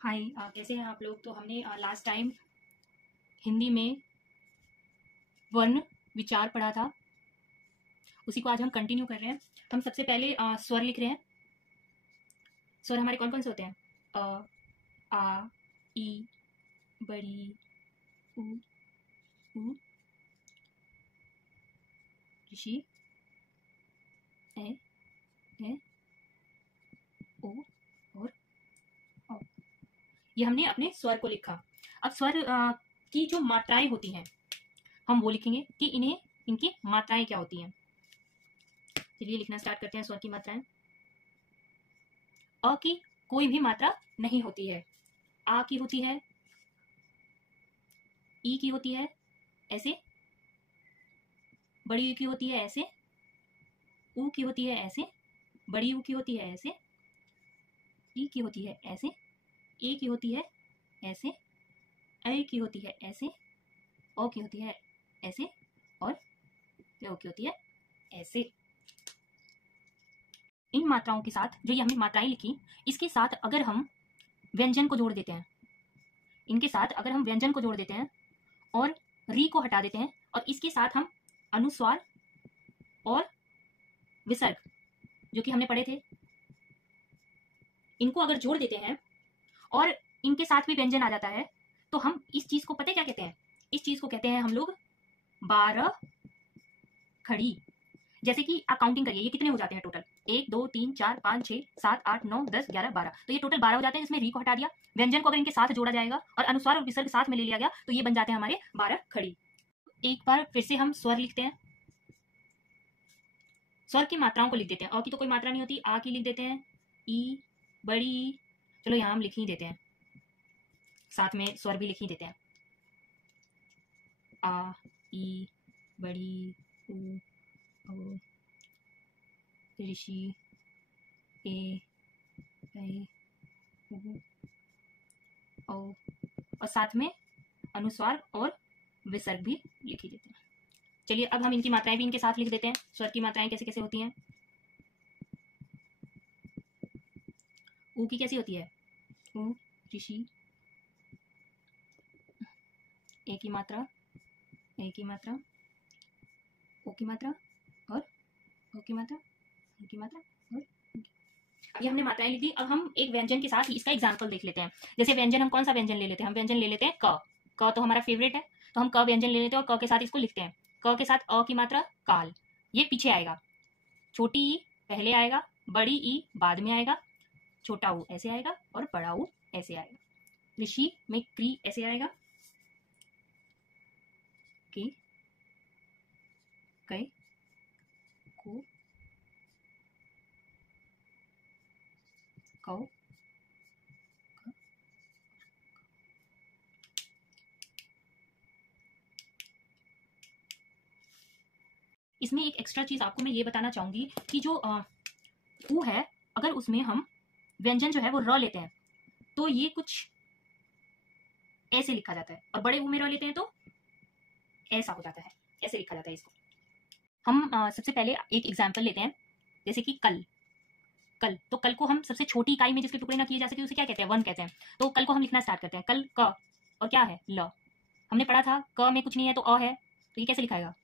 हाय, कैसे हैं आप लोग। तो हमने लास्ट टाइम हिंदी में वर्ण विचार पढ़ा था, उसी को आज हम कंटिन्यू कर रहे हैं। हम सबसे पहले स्वर लिख रहे हैं। स्वर हमारे कौन कौन से होते हैं? अ, आ, ई, बड़ी, उ, ऊ, ऋषि, ए, ओ और औ। ये हमने अपने स्वर को लिखा। अब स्वर की जो मात्राएं होती हैं हम वो लिखेंगे कि इनकी मात्राएं क्या होती हैं। चलिए लिखना स्टार्ट करते हैं। स्वर की मात्राएं। अ की कोई भी मात्रा नहीं होती है। आ की होती है, ई की होती है ऐसे, बड़ी यू की होती है ऐसे, ऊ की होती है ऐसे, बड़ी यू की होती है ऐसे, ई की होती है ऐसे, ए की होती है ऐसे, ऐ की होती है ऐसे, ओ की होती है ऐसे और ओ की होती है ऐसे। इन मात्राओं के साथ जो ये हमने मात्राएं लिखी, इसके साथ अगर हम व्यंजन को जोड़ देते हैं, इनके साथ अगर हम व्यंजन को जोड़ देते हैं और री को हटा देते हैं और इसके साथ हम अनुस्वार और विसर्ग जो कि हमने पढ़े थे, इनको अगर जोड़ देते हैं और इनके साथ भी व्यंजन आ जाता है, तो हम इस चीज को पता है क्या कहते हैं? इस चीज को कहते हैं हम लोग 12 खड़ी। जैसे कि आप काउंटिंग करिए, ये कितने हो जाते हैं टोटल? 1 2 3 4 5 6 7 8 9 10 11 12। तो ये टोटल 12 हो जाते हैं, जिसमें री को हटा दिया। व्यंजन को अगर इनके साथ जोड़ा जाएगा और अनुस्वार और विसर्ग साथ में ले लिया गया, तो ये बन जाते हैं हमारे 12 खड़ी। एक बार फिर से हम स्वर लिखते हैं। स्वर की मात्राओं को लिख देते हैं। अ की तो कोई मात्रा नहीं होती, आ की लिख देते हैं, ई, बड़ी, चलो यहाँ हम लिख ही देते हैं, साथ में स्वर भी लिख ही देते हैं। आ, ई, बड़ी, उ, औ, ऋषि, ए, ऐ, उ, औ, और साथ में अनुस्वार और विसर्ग भी लिख ही देते हैं। चलिए अब हम इनकी मात्राएं भी इनके साथ लिख देते हैं। स्वर की मात्राएं कैसे कैसे होती हैं। ऊ की कैसी होती है? ऊ, ऋषि, ए की मात्रा, ए की मात्रा, ओ की मात्रा और ओ की मात्रा, ओ की मात्रा और ये हमने मात्राएं लिख दी। अब हम एक व्यंजन के साथ इसका एग्जाम्पल देख लेते हैं। जैसे व्यंजन, हम कौन सा व्यंजन ले लेते हैं? हम व्यंजन ले लेते हैं क। क तो हमारा फेवरेट है, तो हम क व्यंजन ले लेते हैं और क के साथ इसको लिखते हैं। क के साथ अ की मात्रा काल, ये पीछे आएगा। छोटी ई पहले आएगा, बड़ी ई बाद में आएगा, छोटा ऊ ऐसे आएगा और बड़ा ऊ ऐसे आएगा। ऋषि में क्री ऐसे आएगा, के, कै, को, कौ, इसमें एक एक्स्ट्रा चीज आपको मैं ये बताना चाहूंगी कि जो ऊ है, अगर उसमें हम व्यंजन जो है वो र लेते हैं, तो ये कुछ ऐसे लिखा जाता है, और बड़े ऊ में र लेते हैं तो ऐसा हो जाता है, ऐसे लिखा जाता है इसको। हम सबसे पहले एक एग्जाम्पल लेते हैं, जैसे कि कल। कल, तो कल को हम सबसे छोटी इकाई में जिसके टुकड़े ना किए जा सके उसे क्या कहते हैं? वन कहते हैं। तो कल को हम लिखना स्टार्ट करते हैं। कल क, और क्या है? ल। हमने पढ़ा था क में कुछ नहीं है तो अ है, तो ये कैसे लिखाएगा?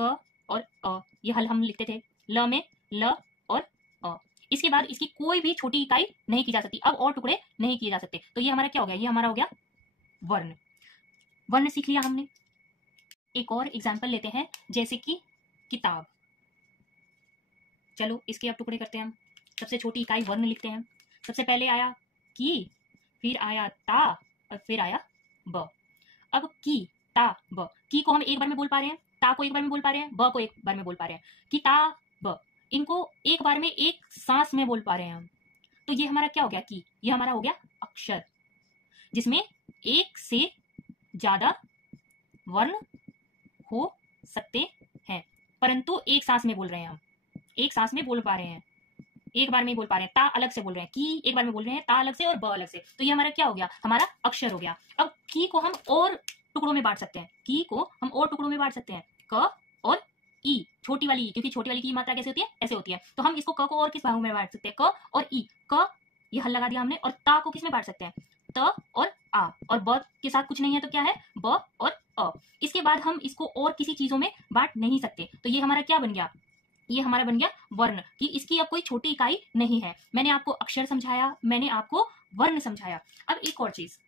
क और अ, ये हल हम लिखते थे। ल में ल और अ। इसके बाद इसकी कोई भी छोटी इकाई नहीं की जा सकती, अब और टुकड़े नहीं किए जा सकते। तो ये हमारा क्या हो गया? ये हमारा हो गया वर्ण। वर्ण सीख लिया हमने। एक और एग्जाम्पल लेते हैं, जैसे कि किताब। चलो इसके अब टुकड़े करते हैं हम। सबसे छोटी इकाई वर्ण लिखते हैं। सबसे पहले आया की, फिर आया ता और फिर आया ब। अब की, ता, ब। की को हम एक बार में बोल पा रहे हैं, ता को एक बार में बोल पा रहे हैं, ब को एक बार में बोल पा रहे हैं। की, ता, ब, इनको एक बार में एक सांस में बोल पा रहे हैं हम। तो ये हमारा क्या हो गया? की। ये हमारा हो गया अक्षर, जिसमें एक से ज्यादा वर्ण हो सकते हैं, परंतु एक सांस में बोल रहे हैं हम, एक सांस में बोल पा रहे हैं, एक बार में ही बोल पा रहे हैं। ता अलग से बोल रहे हैं, की एक बार में बोल रहे हैं, ता अलग से और ब अलग से। तो ये हमारा क्या हो गया? हमारा अक्षर हो गया। अब की को हम और टुकड़ों में बांट सकते हैं, की को हम और टुकड़ों में बांट सकते हैं, क और ई, छोटी वाली ई, क्योंकि छोटी वाली की मात्रा कैसे होती है? ऐसे होती है। तो हम इसको क को और किस भागों में बांट सकते हैं? क और ई। क, ये हल लगा दिया हमने, और ता को किस में बांट सकते हैं? त और आ, और ब के साथ कुछ नहीं है तो क्या है, ब और अ। इसके बाद हम इसको और किसी चीजों में बांट नहीं सकते, तो ये हमारा क्या बन गया, ये हमारा बन गया वर्ण, कि इसकी अब कोई छोटी इकाई नहीं है। मैंने आपको अक्षर समझाया, मैंने आपको वर्ण समझाया। अब एक और चीज,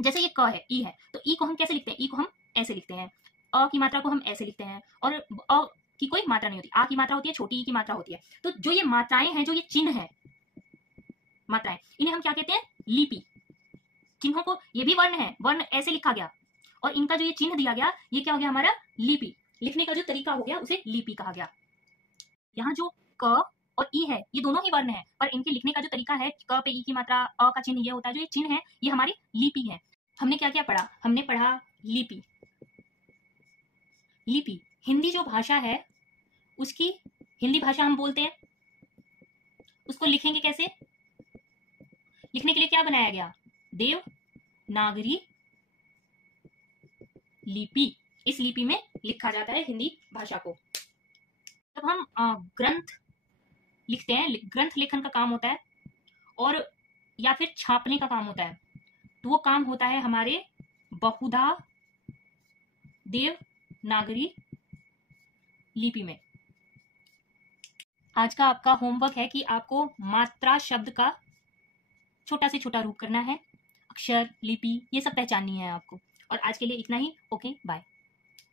जैसे ये क है, ई है, तो ई को हम कैसे लिखते हैं, ई को हम ऐसे लिखते हैं, अ की मात्रा को हम ऐसे लिखते हैं, और अ की कोई मात्रा नहीं होती, आ की मात्रा होती है, छोटी ई की मात्रा होती है। तो जो ये मात्राएं हैं, जो ये चिन्ह है, मात्राएं, इन्हें हम क्या कहते हैं, लिपि। चिन्हों को, ये भी वर्ण है, वर्ण ऐसे लिखा गया, और इनका जो ये चिन्ह दिया गया, ये क्या हो गया हमारा, लिपि। लिखने का जो तरीका हो गया उसे लिपि कहा गया। यहाँ जो क और ई है, ये दोनों ही वर्ण है, पर इनके लिखने का जो तरीका है, क पे ई की मात्रा, अ का चिन्ह ये होता है, जो ये चिन्ह है ये हमारी लिपि है। हमने क्या क्या पढ़ा, हमने पढ़ा लिपि। लिपि हिंदी जो भाषा है उसकी, हिंदी भाषा हम बोलते हैं, उसको लिखेंगे कैसे, लिखने के लिए क्या बनाया गया, देवनागरी लिपि। इस लिपि में लिखा जाता है हिंदी भाषा को। जब हम ग्रंथ लिखते हैं, ग्रंथ लेखन का काम होता है, और या फिर छापने का काम होता है, तो वो काम होता है हमारे बहुधा देवनागरी लिपि में। आज का आपका होमवर्क है कि आपको मात्रा शब्द का छोटा से छोटा रूप करना है, अक्षर, लिपि, ये सब पहचाननी है आपको। और आज के लिए इतना ही। Okay, bye.